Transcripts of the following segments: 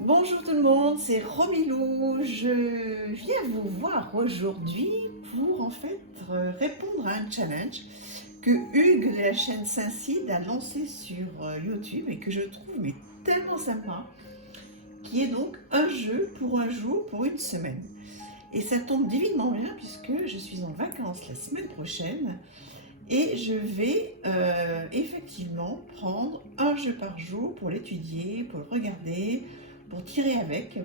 Bonjour tout le monde, c'est Romilou. Je viens vous voir aujourd'hui pour répondre à un challenge que Hugues de la chaîne Saint-Cide a lancé sur YouTube et que je trouve tellement sympa, qui est donc un jeu pour un jour pour une semaine. Et ça tombe divinement bien puisque je suis en vacances la semaine prochaine et je vais effectivement prendre un jeu par jour pour l'étudier, pour le regarder, pour tirer avec.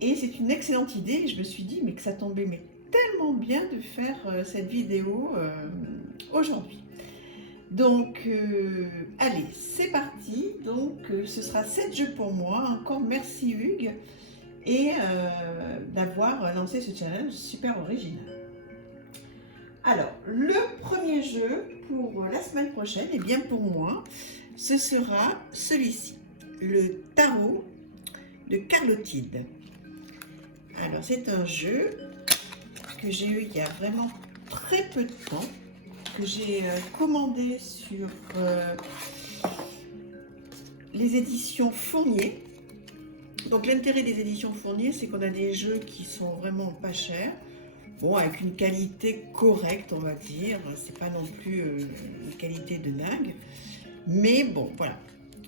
Et c'est une excellente idée. Je me suis dit que ça tombait tellement bien de faire cette vidéo aujourd'hui. Donc, allez, c'est parti. Donc, ce sera 7 jeux pour moi. Encore merci Hugues et d'avoir lancé ce challenge super original. Alors, le premier jeu pour la semaine prochaine, et bien pour moi, ce sera celui-ci, le tarot de Carlotide. Alors, c'est un jeu que j'ai eu il y a vraiment très peu de temps, que j'ai commandé sur les éditions Fournier. Donc, l'intérêt des éditions Fournier, c'est qu'on a des jeux qui sont vraiment pas chers. Bon, avec une qualité correcte, on va dire. C'est pas non plus une qualité de dingue. Mais bon, voilà.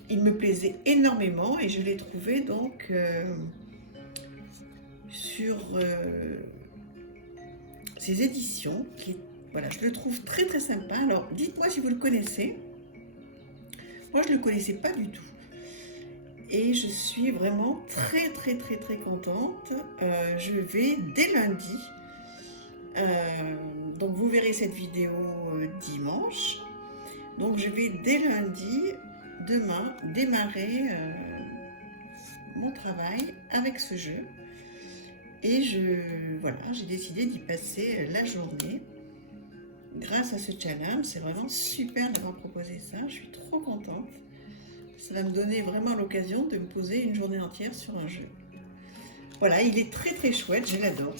Il me plaisait énormément et je l'ai trouvé donc sur ces éditions. Voilà, je le trouve très très sympa. Alors, dites-moi si vous le connaissez. Moi, je ne le connaissais pas du tout. Et je suis vraiment très très très très contente. Je vais dès lundi. Donc vous verrez cette vidéo dimanche. Donc je vais dès lundi, demain, démarrer mon travail avec ce jeu. Et voilà, j'ai décidé d'y passer la journée. Grâce à ce challenge, c'est vraiment super d'avoir proposé ça. Je suis trop contente. Ça va me donner vraiment l'occasion de me poser une journée entière sur un jeu. Voilà, il est très très chouette, je l'adore.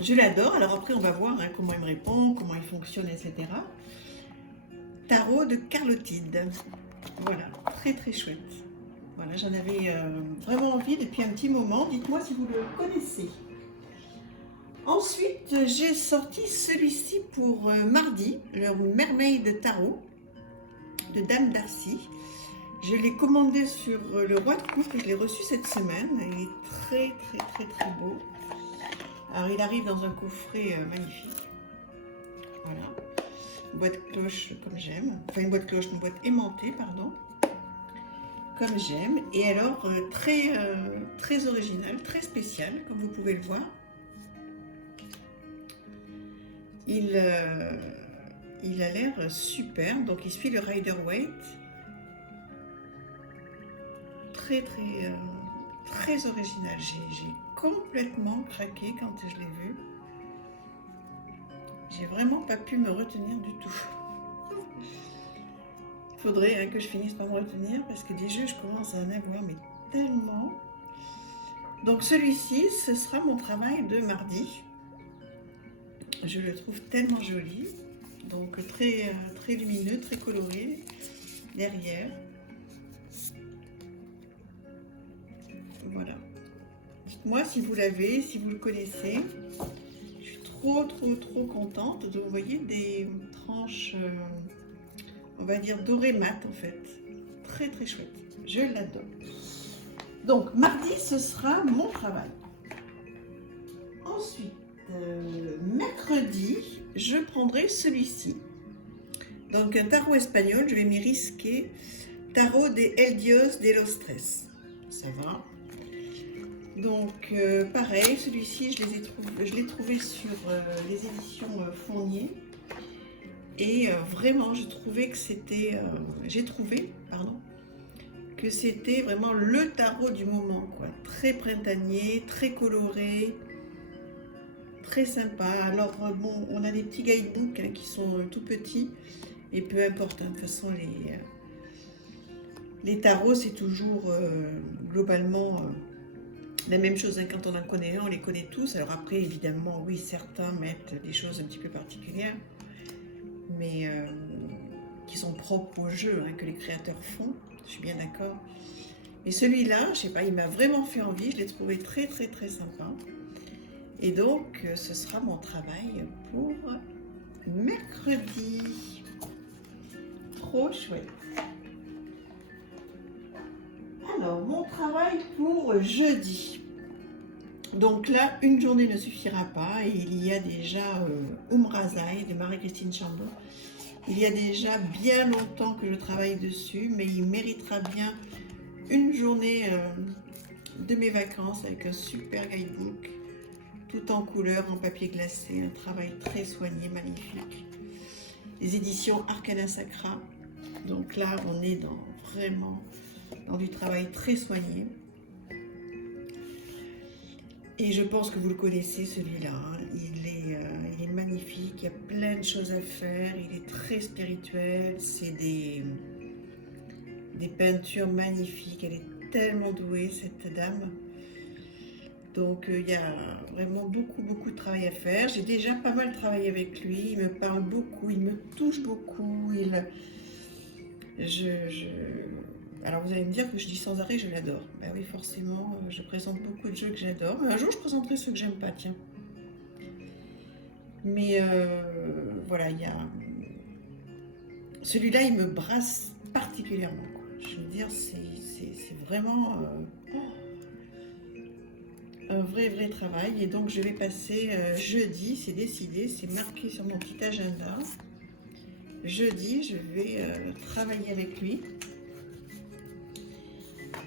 Je l'adore, alors après on va voir comment il me répond, comment il fonctionne, etc. Tarot de Carlotide. Voilà, très très chouette. Voilà, j'en avais vraiment envie depuis un petit moment. Dites-moi si vous le connaissez. Ensuite, j'ai sorti celui-ci pour mardi, le Mermaid Tarot de Dame Darcy. Je l'ai commandé sur le Roi de Coupe et je l'ai reçu cette semaine. Il est très très très très beau. Alors il arrive dans un coffret magnifique. Voilà. Une boîte cloche comme j'aime. Enfin une boîte aimantée, pardon. Comme j'aime. Et alors très original, très spécial, comme vous pouvez le voir. Il a l'air super. Donc il suit le Rider-Waite. Très original. J'ai complètement craqué quand je l'ai vu. J'ai vraiment pas pu me retenir du tout. Il faudrait que je finisse par me retenir parce que des jeux, je commence à en avoir tellement. Donc celui-ci, ce sera mon travail de mardi. Je le trouve tellement joli. Donc très lumineux, très coloré derrière. Voilà. Dites-moi si vous l'avez, si vous le connaissez. Je suis trop contente de vous voyez des tranches, on va dire doré mat en fait. Très chouette. Je l'adore. Donc mardi, ce sera mon travail. Ensuite, mercredi, je prendrai celui-ci. Donc un tarot espagnol, je vais m'y risquer. Tarot de El Dios de los Tres. Ça va. Donc pareil, celui-ci je l'ai trouvé sur les éditions Fournier et vraiment j'ai trouvé que c'était vraiment le tarot du moment, quoi. Très printanier, très coloré, très sympa. Alors bon, on a des petits guidebooks qui sont tout petits et peu importe, de toute façon les tarots c'est toujours globalement la même chose, quand on en connaît un, on les connaît tous. Alors après, évidemment, oui, certains mettent des choses un petit peu particulières, mais qui sont propres au jeu, que les créateurs font, je suis bien d'accord. Mais celui-là, je sais pas, il m'a vraiment fait envie, je l'ai trouvé très très très sympa. Et donc, ce sera mon travail pour mercredi. Trop chouette. Alors, mon travail pour jeudi. Donc là, une journée ne suffira pas et il y a déjà Umrazai de Marie-Christine Chambon. Il y a déjà bien longtemps que je travaille dessus, mais il méritera bien une journée de mes vacances avec un super guidebook, tout en couleur, en papier glacé, un travail très soigné, magnifique. Les éditions Arcana Sacra. Donc là, on est vraiment dans du travail très soigné. Et je pense que vous le connaissez celui-là, hein. Il est magnifique, il y a plein de choses à faire, il est très spirituel, c'est des peintures magnifiques, elle est tellement douée cette dame. Donc il y a vraiment beaucoup de travail à faire. J'ai déjà pas mal travaillé avec lui, il me parle beaucoup, il me touche beaucoup, Alors vous allez me dire que je dis sans arrêt, je l'adore. Ben oui, forcément, je présente beaucoup de jeux que j'adore. Un jour, je présenterai ceux que j'aime pas, tiens. Mais voilà, il y a... Celui-là, il me brasse particulièrement, quoi. Je veux dire, c'est vraiment un vrai travail. Et donc, je vais passer jeudi, c'est décidé, c'est marqué sur mon petit agenda. Jeudi, je vais travailler avec lui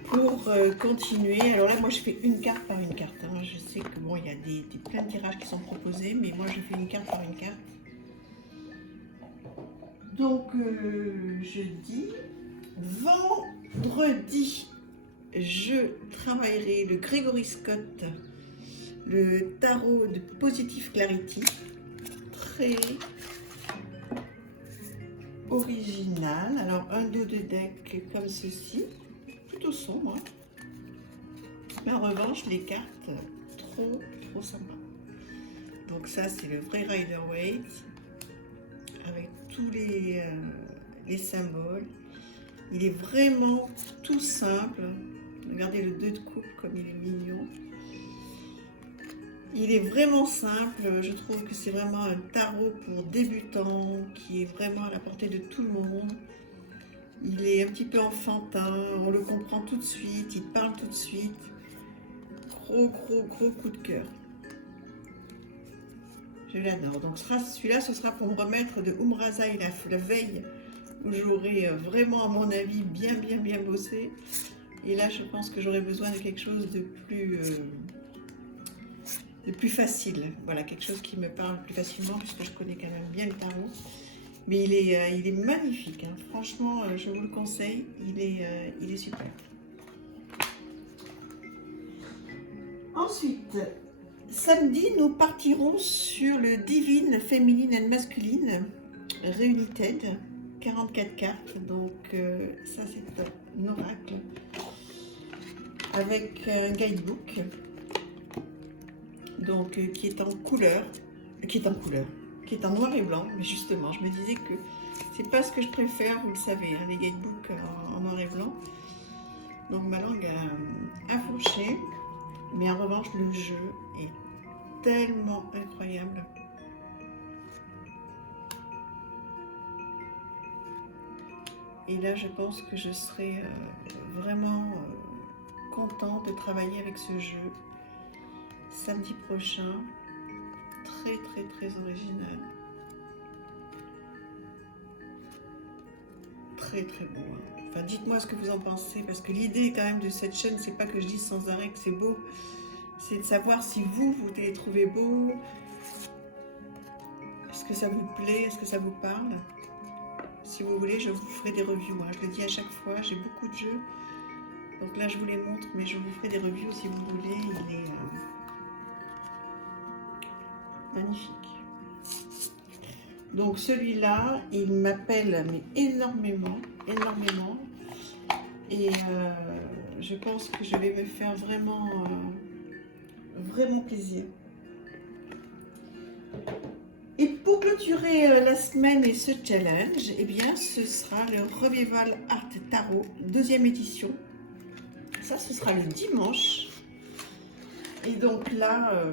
pour continuer. Alors là, moi, je fais une carte par une carte, hein. Je sais que bon, il y a plein de tirages qui sont proposés, mais moi, je fais une carte par une carte. Donc, jeudi, vendredi, je travaillerai le Gregory Scott, le tarot de Positive Clarity, très original. Alors, un dos de deck comme ceci, plutôt sombre, hein. Mais en revanche, les cartes, trop sympa. Donc ça, c'est le vrai Rider-Waite, avec tous les symboles. Il est vraiment tout simple. Regardez le 2 de coupe comme il est mignon. Il est vraiment simple. Je trouve que c'est vraiment un tarot pour débutants qui est vraiment à la portée de tout le monde. Il est un petit peu enfantin, on le comprend tout de suite, il parle tout de suite. Gros coup de cœur. Je l'adore. Donc celui-là, ce sera pour me remettre de Umrazai la veille où j'aurai vraiment, à mon avis, bien bossé. Et là, je pense que j'aurai besoin de quelque chose de plus facile. Voilà, quelque chose qui me parle plus facilement puisque je connais quand même bien le tarot. Mais il est magnifique, hein. Franchement, je vous le conseille, il est super. Ensuite, samedi, nous partirons sur le Divine, Féminine and Masculine Reunited, 44 cartes, donc ça c'est un oracle, avec un guidebook, donc qui est en noir et blanc, mais justement, je me disais que c'est pas ce que je préfère, vous le savez, hein, les guidebooks en noir et blanc. Donc ma langue a fourché, mais en revanche, le jeu est tellement incroyable. Et là, je pense que je serai vraiment contente de travailler avec ce jeu samedi prochain. Très original. Très beau, hein. Enfin, dites-moi ce que vous en pensez, parce que l'idée quand même de cette chaîne, c'est pas que je dise sans arrêt que c'est beau, c'est de savoir si vous les trouvez beaux, est-ce que ça vous plaît, est-ce que ça vous parle. Si vous voulez, je vous ferai des reviews, hein. Je le dis à chaque fois, j'ai beaucoup de jeux, donc là je vous les montre, mais je vous ferai des reviews si vous voulez. Il est magnifique. Donc celui-là, il m'appelle mais énormément. Et je pense que je vais me faire vraiment plaisir. Et pour clôturer la semaine et ce challenge, eh bien, ce sera le Revival Art Tarot, 2e édition. ça, ce sera le dimanche. Et donc là,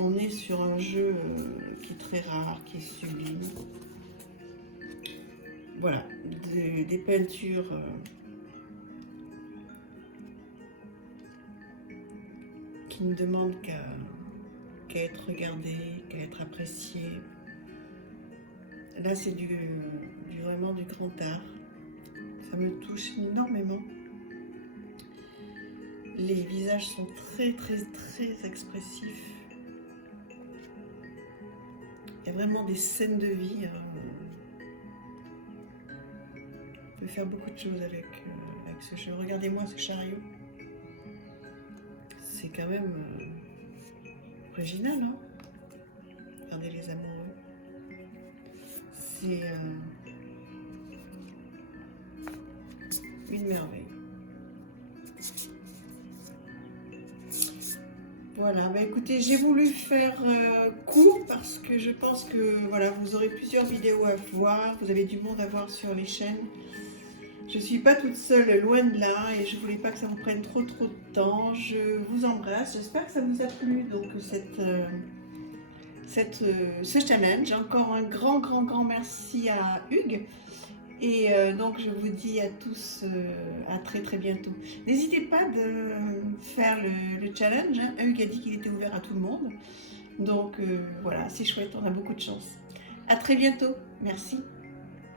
on est sur un jeu qui est très rare, qui est sublime. Voilà, des peintures qui ne demandent qu'à être regardées, qu'à être appréciées. Là, c'est vraiment du grand art. Ça me touche énormément. Les visages sont très, très, très expressifs. Il y a vraiment des scènes de vie. On peut faire beaucoup de choses avec ce jeu. Regardez-moi ce chariot. C'est quand même original, hein? Regardez les amoureux. C'est une merveille. Voilà, bah écoutez, j'ai voulu faire court parce que je pense que voilà, vous aurez plusieurs vidéos à voir, vous avez du monde à voir sur les chaînes. Je ne suis pas toute seule, loin de là, et je ne voulais pas que ça vous prenne trop de temps. Je vous embrasse, j'espère que ça vous a plu, donc ce challenge. Encore un grand merci à Hugues. Et donc je vous dis à tous à très bientôt. N'hésitez pas de faire le challenge, hein. Hugues a dit qu'il était ouvert à tout le monde. Donc voilà, c'est chouette, on a beaucoup de chance. À très bientôt, merci.